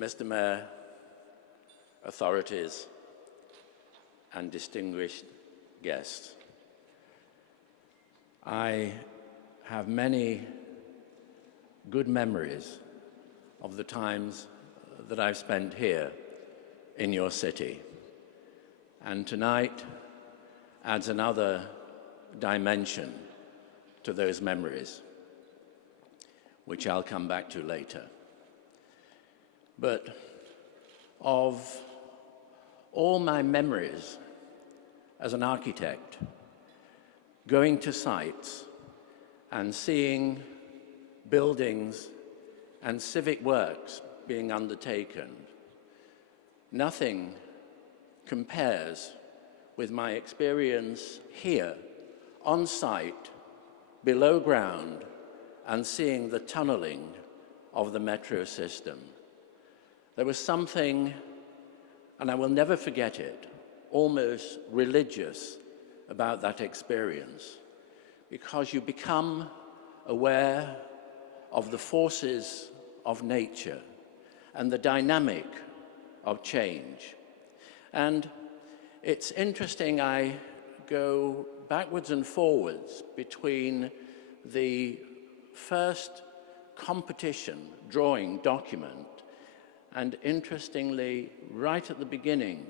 Mr. Mayor, authorities, and distinguished guests, I have many good memories of the times that I've spent here in your city. And tonight adds another dimension to those memories, which I'll come back to later. But of all my memories as an architect, going to sites and seeing buildings and civic works being undertaken, nothing compares with my experience here on site, below ground, and seeing the tunneling of the metro system. There was something, and I will never forget it, almost religious about that experience, because you become aware of the forces of nature and the dynamic of change. And it's interesting, I go backwards and forwards between the first competition drawing document, and interestingly, right at the beginning,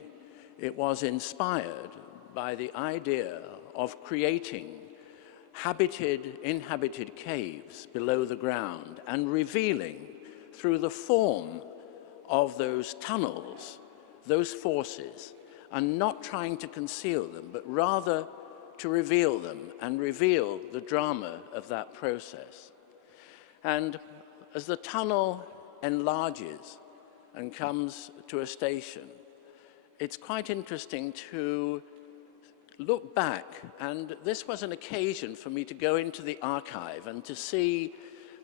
it was inspired by the idea of creating inhabited caves below the ground and revealing through the form of those tunnels, those forces, and not trying to conceal them, but rather to reveal them and reveal the drama of that process. And as the tunnel enlarges and comes to a station, it's quite interesting to look back, and this was an occasion for me to go into the archive and to see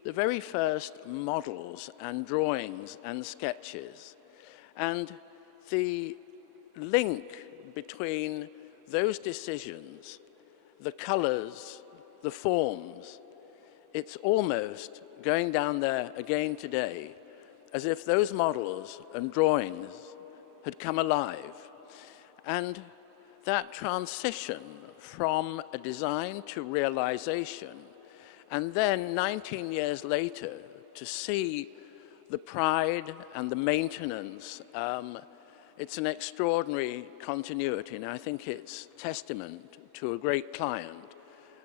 the very first models and drawings and sketches, and the link between those decisions, the colors, the forms. It's almost going down there again today as if those models and drawings had come alive. And that transition from a design to realization, and then 19 years later to see the pride and the maintenance, it's an extraordinary continuity, and I think it's testament to a great client,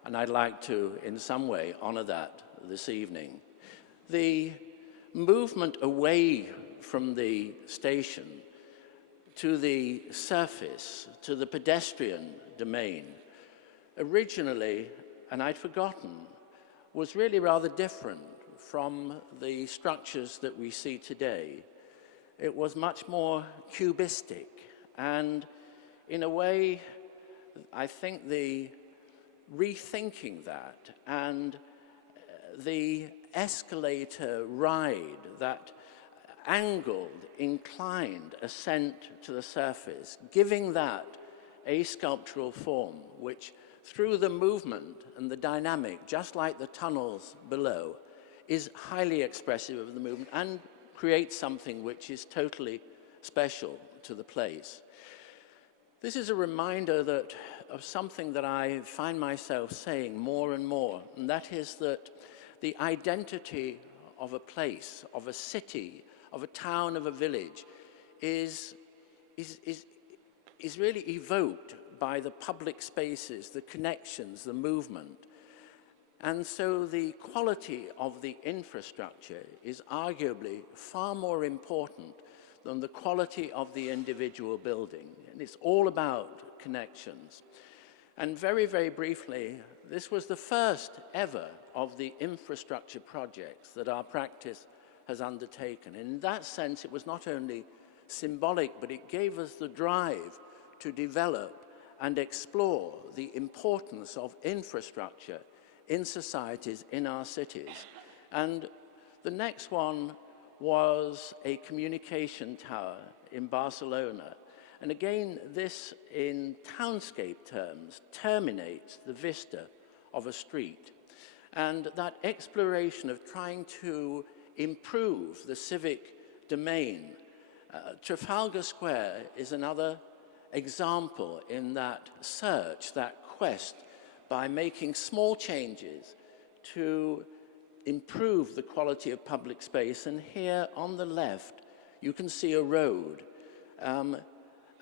and I'd like to, in some way, honor that this evening. The movement away from the station to the surface, to the pedestrian domain, originally, and I'd forgotten, was really rather different from the structures that we see today. It was much more cubistic, and in a way, I think the rethinking that and the escalator ride, that angled, inclined ascent to the surface, giving that a sculptural form, which through the movement and the dynamic, just like the tunnels below, is highly expressive of the movement and creates something which is totally special to the place. This is a reminder of something that I find myself saying more and more, and that is that the identity of a place, of a city, of a town, of a village, is really evoked by the public spaces, the connections, the movement. And so the quality of the infrastructure is arguably far more important than the quality of the individual building. And it's all about connections. And very, very briefly, this was the first ever of the infrastructure projects that our practice has undertaken. In that sense, it was not only symbolic, but it gave us the drive to develop and explore the importance of infrastructure in societies, in our cities. And the next one was a communication tower in Barcelona. And again, this in townscape terms terminates the vista of a street. And that exploration of trying to improve the civic domain. Trafalgar Square is another example in that search, that quest, by making small changes to improve the quality of public space. And here on the left, you can see a road.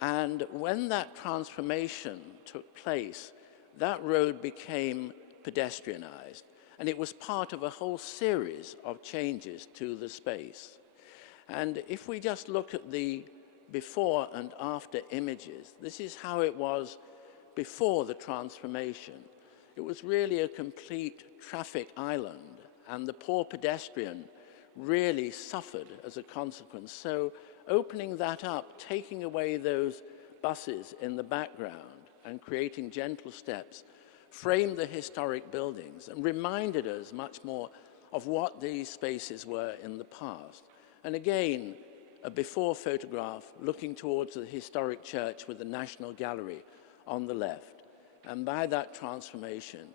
And when that transformation took place, that road became pedestrianized. And it was part of a whole series of changes to the space. And if we just look at the before and after images, this is how it was before the transformation. It was really a complete traffic island, and the poor pedestrian really suffered as a consequence. So opening that up, taking away those buses in the background and creating gentle steps, framed the historic buildings and reminded us much more of what these spaces were in the past. And again, a before photograph looking towards the historic church with the National Gallery on the left. And by that transformation,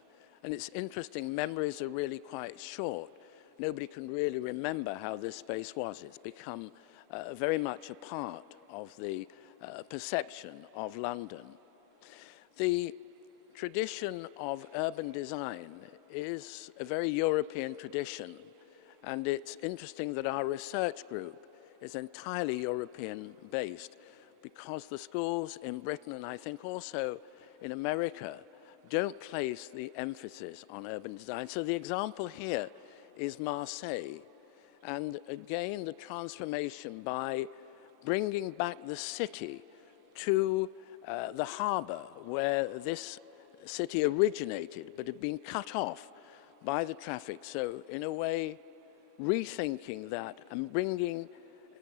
and it's interesting, memories are really quite short. Nobody can really remember how this space was. It's become very much a part of the perception of London. The tradition of urban design is a very European tradition, and it's interesting that our research group is entirely European-based, because the schools in Britain, and I think also in America, don't place the emphasis on urban design. So the example here is Marseille, and again the transformation by bringing back the city to the harbour where this city originated, but had been cut off by the traffic. So in a way, rethinking that and bringing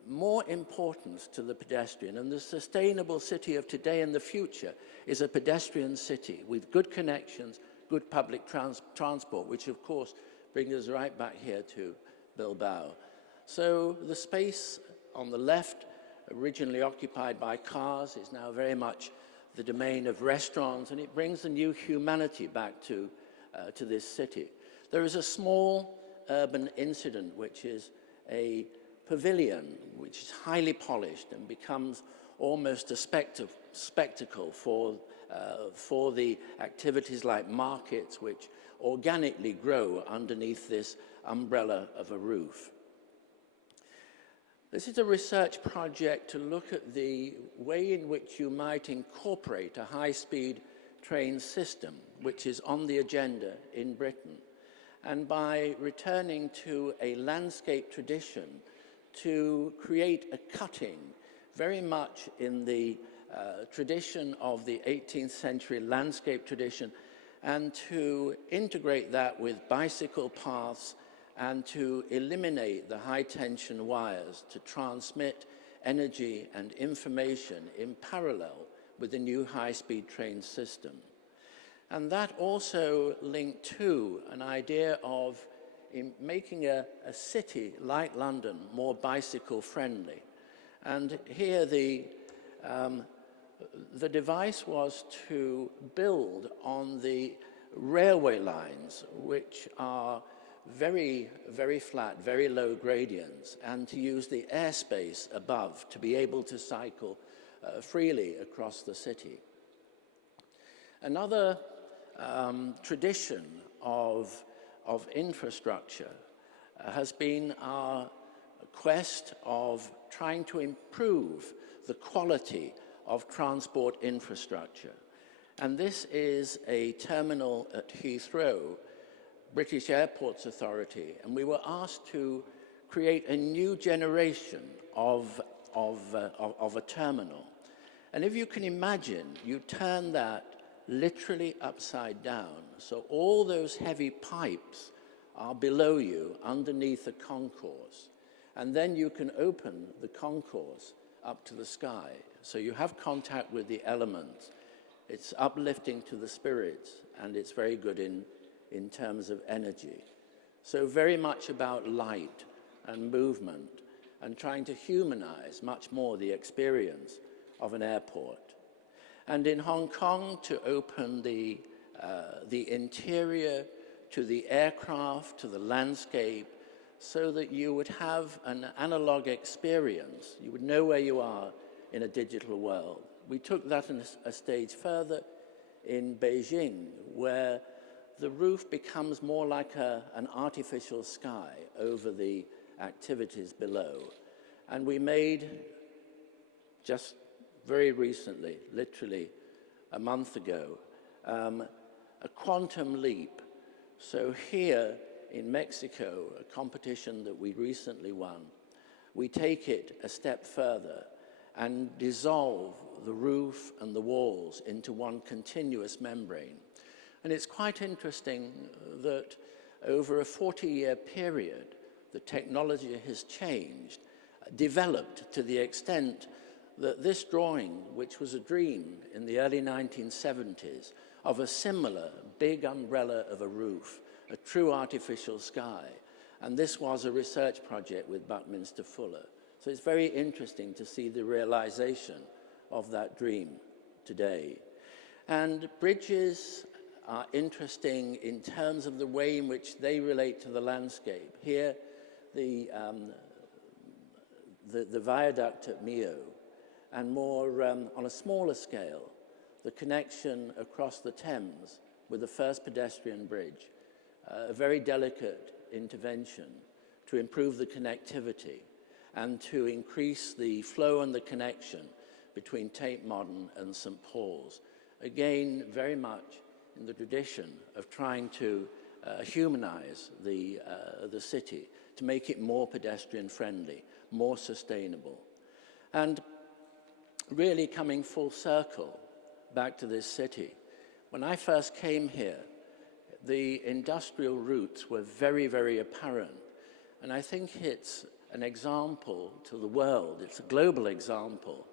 more importance to the pedestrian. And the sustainable city of today and the future is a pedestrian city with good connections, good public transport, which of course brings us right back here to Bilbao. So the space on the left, originally occupied by cars, is now very much the domain of restaurants, and it brings a new humanity back to this city. There is a small urban incident, which is a pavilion, which is highly polished and becomes almost a spectacle for the activities like markets, which organically grow underneath this umbrella of a roof. This is a research project to look at the way in which you might incorporate a high-speed train system, which is on the agenda in Britain, and by returning to a landscape tradition to create a cutting very much in the tradition of the 18th century landscape tradition, and to integrate that with bicycle paths and to eliminate the high-tension wires to transmit energy and information in parallel with the new high-speed train system. And that also linked to an idea of making a city like London more bicycle-friendly. And here the device was to build on the railway lines, which are very, very flat, very low gradients, and to use the airspace above to be able to cycle freely across the city. Another tradition of infrastructure has been our quest of trying to improve the quality of transport infrastructure. And this is a terminal at Heathrow, British Airports Authority, and we were asked to create a new generation of a terminal. And if you can imagine, you turn that literally upside down, so all those heavy pipes are below you underneath the concourse, and then you can open the concourse up to the sky, so you have contact with the elements. It's uplifting to the spirits, and it's very good in terms of energy. So very much about light and movement and trying to humanize much more the experience of an airport. And in Hong Kong, to open the interior to the aircraft, to the landscape, so that you would have an analog experience. You would know where you are in a digital world. We took that a stage further in Beijing, where the roof becomes more like an artificial sky over the activities below. And we made, just very recently, literally a month ago, a quantum leap. So here in Mexico, a competition that we recently won, we take it a step further and dissolve the roof and the walls into one continuous membrane. And it's quite interesting that over a 40-year period, the technology has changed, developed to the extent that this drawing, which was a dream in the early 1970s of a similar big umbrella of a roof, a true artificial sky, and this was a research project with Buckminster Fuller. So it's very interesting to see the realization of that dream today. And bridges are interesting in terms of the way in which they relate to the landscape. Here, the viaduct at Millau, and more on a smaller scale, the connection across the Thames with the first pedestrian bridge, a very delicate intervention to improve the connectivity and to increase the flow and the connection between Tate Modern and St. Paul's. Again, very much in the tradition of trying to humanize the city, to make it more pedestrian friendly, more sustainable. And really coming full circle back to this city. When I first came here, the industrial roots were very, very apparent. And I think it's an example to the world, it's a global example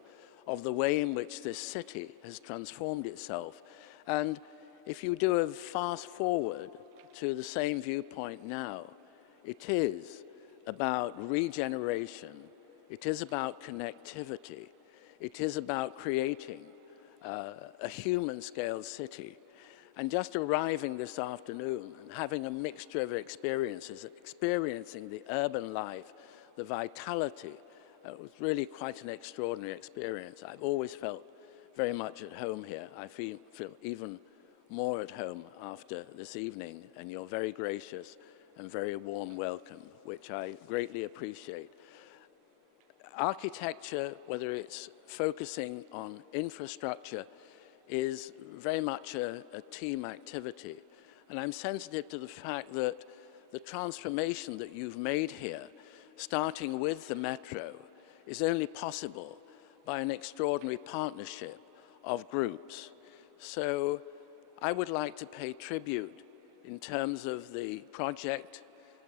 of the way in which this city has transformed itself. And if you do a fast forward to the same viewpoint now, it is about regeneration, it is about connectivity, it is about creating a human-scale city. And just arriving this afternoon and having a mixture of experiences, experiencing the urban life, the vitality, it was really quite an extraordinary experience. I've always felt very much at home here. I feel even more at home after this evening, and your very gracious and very warm welcome, which I greatly appreciate. Architecture, whether it's focusing on infrastructure, is very much a team activity. And I'm sensitive to the fact that the transformation that you've made here, starting with the metro, is only possible by an extraordinary partnership of groups. So I would like to pay tribute in terms of the project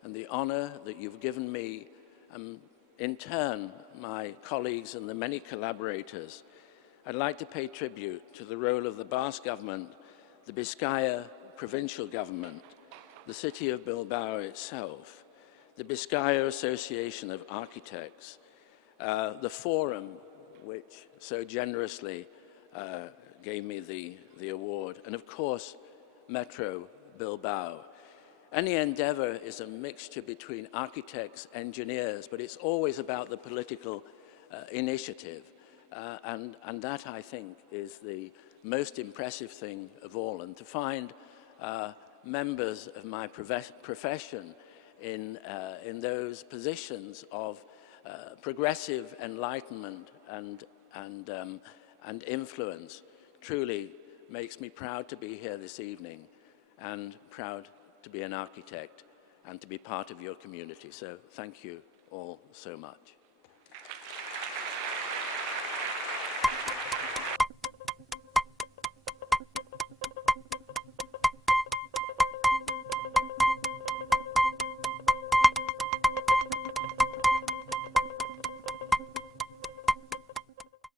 and the honor that you've given me, and in turn, my colleagues and the many collaborators. I'd like to pay tribute to the role of the Basque government, the Biscaya provincial government, the city of Bilbao itself, the Biscaya Association of Architects, the forum which so generously gave me the award, and of course, Metro Bilbao. Any endeavor is a mixture between architects, engineers, but it's always about the political initiative. And that, I think, is the most impressive thing of all. And to find members of my profession in those positions of progressive enlightenment and influence truly makes me proud to be here this evening, and proud to be an architect and to be part of your community. So thank you all so much.